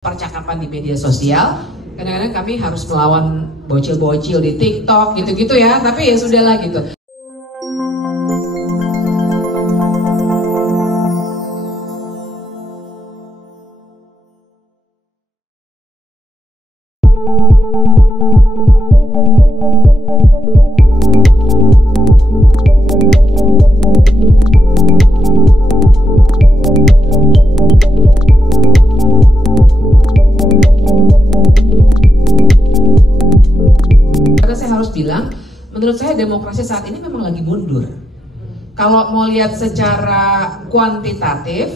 percakapan di media sosial. Kadang-kadang kami harus melawan bocil-bocil di TikTok gitu-gitu ya, tapi ya sudahlah gitu. Bilang, menurut saya demokrasi saat ini memang lagi mundur. Kalau mau lihat secara kuantitatif,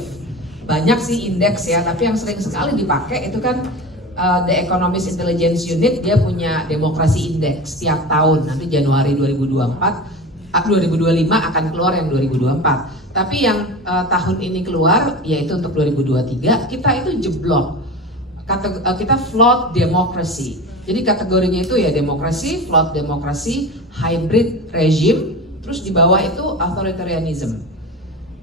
banyak sih indeks ya, tapi yang sering sekali dipakai itu kan The Economist Intelligence Unit, dia punya demokrasi indeks setiap tahun. Nanti Januari 2025 akan keluar yang 2024. Tapi yang tahun ini keluar, yaitu untuk 2023, kita itu jeblok. Kita flawed democracy. Jadi kategorinya itu ya demokrasi, flawed demokrasi, hybrid regime, terus di bawah itu authoritarianism.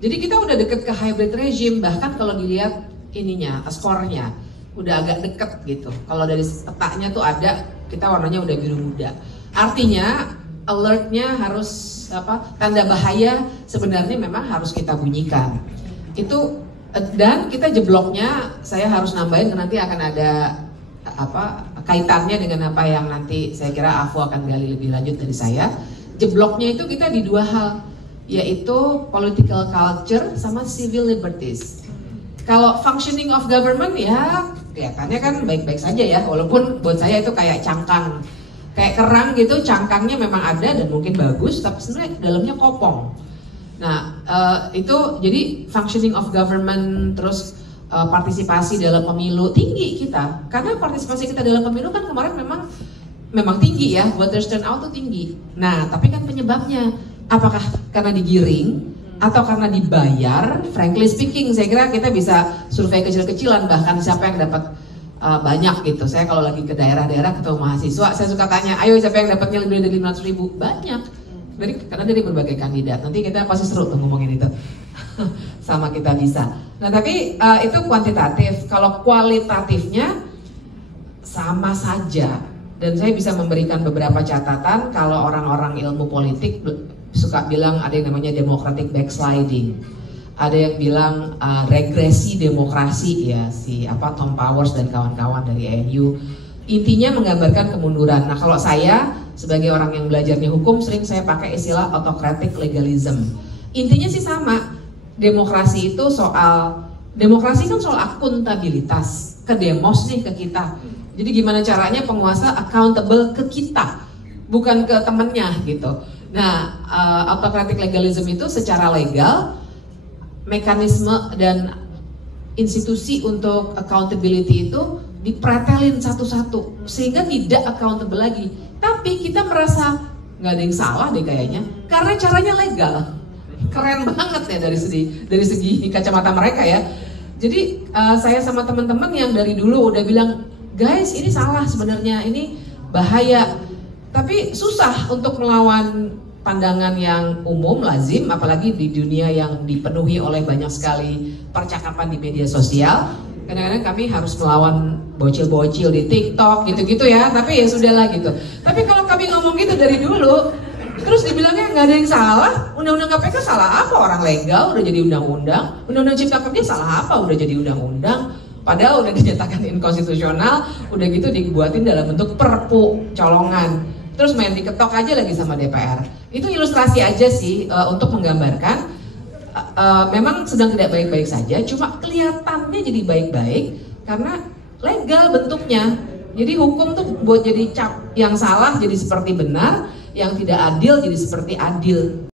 Jadi kita udah deket ke hybrid regime, bahkan kalau dilihat ininya, skornya udah agak deket gitu. Kalau dari petanya tuh ada, kita warnanya udah biru muda. Artinya alertnya harus tanda bahaya sebenarnya memang harus kita bunyikan. Itu dan kita jebloknya, saya harus nambahin nanti akan ada kaitannya dengan apa yang nanti saya kira Afu akan gali lebih lanjut dari saya. Jebloknya itu kita di dua hal, yaitu political culture sama civil liberties. Kalau functioning of government ya kelihatannya kan baik-baik saja ya, walaupun buat saya itu kayak cangkang, kayak kerang gitu, cangkangnya memang ada dan mungkin bagus, tapi sebenarnya dalamnya kopong. Nah itu jadi functioning of government, terus partisipasi dalam pemilu tinggi kita, karena partisipasi kita dalam pemilu kan kemarin memang tinggi ya, voters turnout tuh tinggi. Nah tapi kan penyebabnya apakah karena digiring atau karena dibayar? Frankly speaking, saya kira kita bisa survei kecil-kecilan, bahkan siapa yang dapat banyak gitu. Saya kalau lagi ke daerah-daerah ketemu mahasiswa, saya suka tanya, ayo siapa yang dapatnya lebih dari 500.000? Banyak. Karena dari berbagai kandidat. Nanti kita pasti seru tuh ngomongin itu. Sama kita bisa. Nah tapi itu kuantitatif. Kalau kualitatifnya sama saja. Dan saya bisa memberikan beberapa catatan. Kalau orang-orang ilmu politik suka bilang ada yang namanya democratic backsliding, ada yang bilang regresi demokrasi ya, si Tom Powers dan kawan-kawan dari ANU. Intinya menggambarkan kemunduran. Nah kalau saya sebagai orang yang belajarnya hukum, sering saya pakai istilah autocratic legalism. Intinya sih sama. Demokrasi itu demokrasi kan soal akuntabilitas, ke demos nih ke kita. Jadi gimana caranya penguasa accountable ke kita, bukan ke temennya gitu. Nah, autocratic legalism itu secara legal, mekanisme dan institusi untuk accountability itu dipretelin satu-satu sehingga tidak accountable lagi. Tapi kita merasa nggak ada yang salah deh kayaknya, karena caranya legal. Keren banget ya dari segi kacamata mereka ya. Jadi saya sama teman-teman yang dari dulu udah bilang, guys ini salah sebenarnya, ini bahaya. Tapi susah untuk melawan pandangan yang umum, lazim, apalagi di dunia yang dipenuhi oleh banyak sekali percakapan di media sosial. Kadang-kadang kami harus melawan bocil-bocil di TikTok gitu-gitu ya, tapi ya sudahlah gitu. Tapi kalau kami ngomong gitu dari dulu, terus dibilangnya nggak ada yang salah, undang-undang KPK salah apa? Orang legal udah jadi undang-undang, undang-undang Cipta Kerja salah apa? Udah jadi undang-undang, padahal udah dinyatakan inkonstitusional, udah gitu dibuatin dalam bentuk perpu colongan, terus main diketok aja lagi sama DPR. Itu ilustrasi aja sih untuk menggambarkan memang sedang tidak baik-baik saja, cuma kelihatannya jadi baik-baik karena legal bentuknya. Jadi hukum tuh buat jadi cap yang salah jadi seperti benar, yang tidak adil jadi seperti adil.